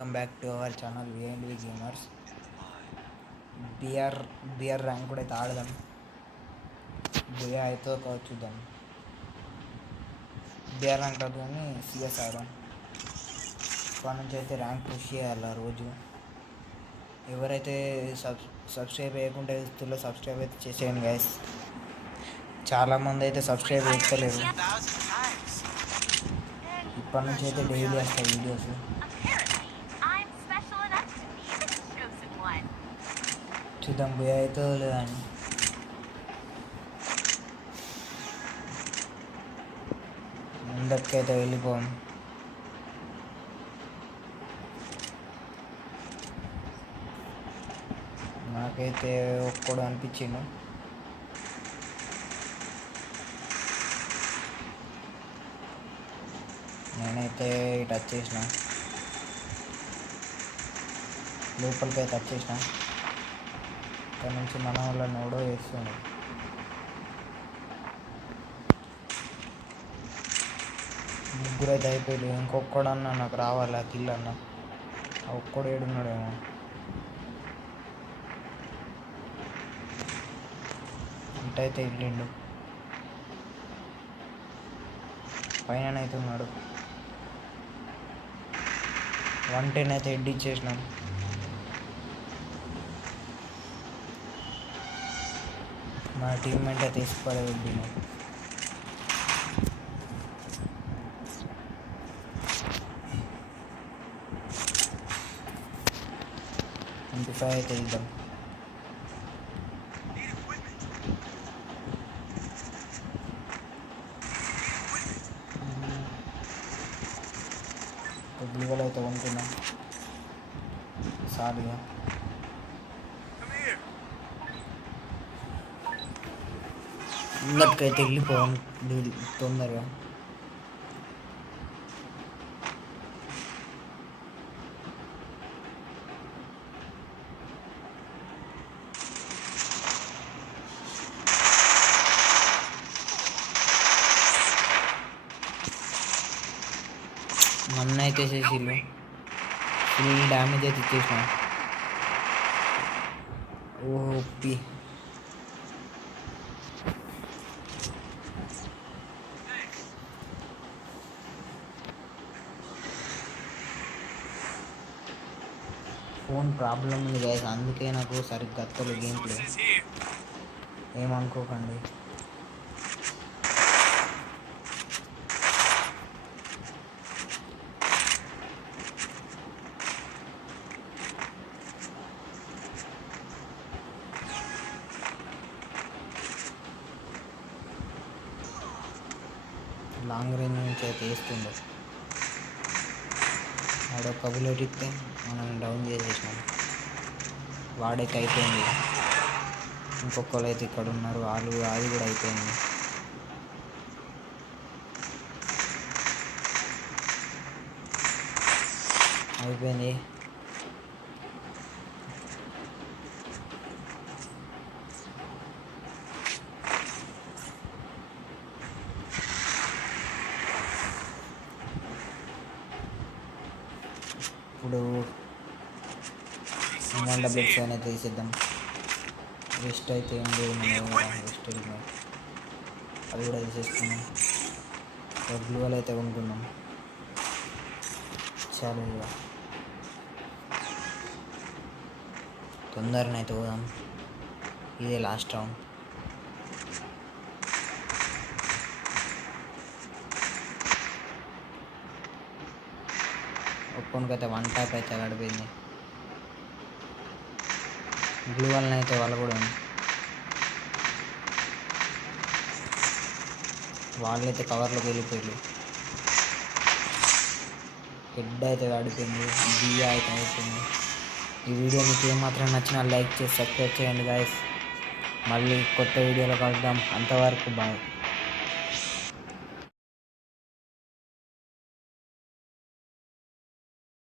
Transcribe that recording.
Welcome back to our channel V&V Gamers. BR BR rank కూడా అయితే ఆడదాం. బుయా అయితే ఒక చూద్దాం. బిఆర్ ర్యాంక్ కాదు కానీ సిఎస్ ఆడదాం. ఇప్పటి నుంచి అయితే ర్యాంక్ పుష్ చేయాలి రోజు. ఎవరైతే సబ్స్క్రైబ్ చేయకుండా ఇస్తుల్లో సబ్స్క్రైబ్ అయితే చేసేయండి గైస్. చాలామంది అయితే సబ్స్క్రైబ్ చేయలేరు. ఇప్పటి నుంచి అయితే డైలీ వస్తాయి వీడియోస్. చూద్దాం బుయా అవుతుందో లేదా అని. ముందరికైతే వెళ్ళిపోం. నాకైతే ఒక్కడు అనిపించిండు. నేనైతే ఇటు వచ్చేసిన, లోపలికైతే వచ్చేసిన. ఇక్కడ నుంచి మన వల్ల నోడో వేస్తుండే. ముగ్గురు అయితే అయిపోయి ఇంకొక్కడన్నా నాకు రావాలి ఆ కిల్ అన్న. ఆ ఒక్కడు ఏడున్నాడేమో. ఇంటైతే వెళ్ళిండు, పైన అయితే ఉన్నాడు. 110 అయితే హెడ్ ఇచ్చేసినాం. మా టీమ్మేట్ అయితే తీసుకోలేదు. 25 అయితే ఇద్దాం. గ్లూవల్ అయితే ఉంటున్నాం సారీగా. ఇంకైతే వెళ్ళిపోయాం తొందరగా. నన్ను అయితే చేసిళ్ళు ఫుల్ డ్యామేజ్ అయితే ఇచ్చేసిన. ఓపి ఫోన్ ప్రాబ్లం ఉంది గైస్, అందుకే నాకు సరిగ్గా గత్తలు గేమ్ ప్లే. ఏమనుకోకండి. లాంగ్ రేంజ్ నుంచి అయితే వేస్తుండే. వాడొక బుల్లెట్ ఇస్తే మనం డౌన్ చేసేసినాం. వాడైతే అయిపోయింది. ఇంకొకరు అయితే ఇక్కడ ఉన్నారు, వాళ్ళు అది కూడా అయిపోయింది. అయిపోయింది. ఇప్పుడు 1XX అయితే తీసేద్దాం. రెస్ట్ అయితే ఏం లేదు, రెస్ట్ అది కూడా తీసేసుకున్నాం. గ్లూవల్ అయితే కొనుక్కున్నాం. చాలా ఇక తొందరగా అయితే పోదాం. ఇదే లాస్ట్ రౌండ్. ఒక్కొక్కరికైతే 1 ట్యాప్ అయితే గడిపోయింది. గ్లూవల్ అయితే వాళ్ళు కూడా వాళ్ళైతే కవర్లోకి వెళ్ళిపోయారు. హెడ్ అయితే గడిపోయింది. బియ్య అయితే అయిపోయింది. ఈ వీడియో మీకు ఏమాత్రం నచ్చినా లైక్ చేసి సబ్స్క్రైబ్ చేయండి గాయస్. మళ్ళీ కొత్త వీడియోలో కలుద్దాం. అంతవరకు బాయ్.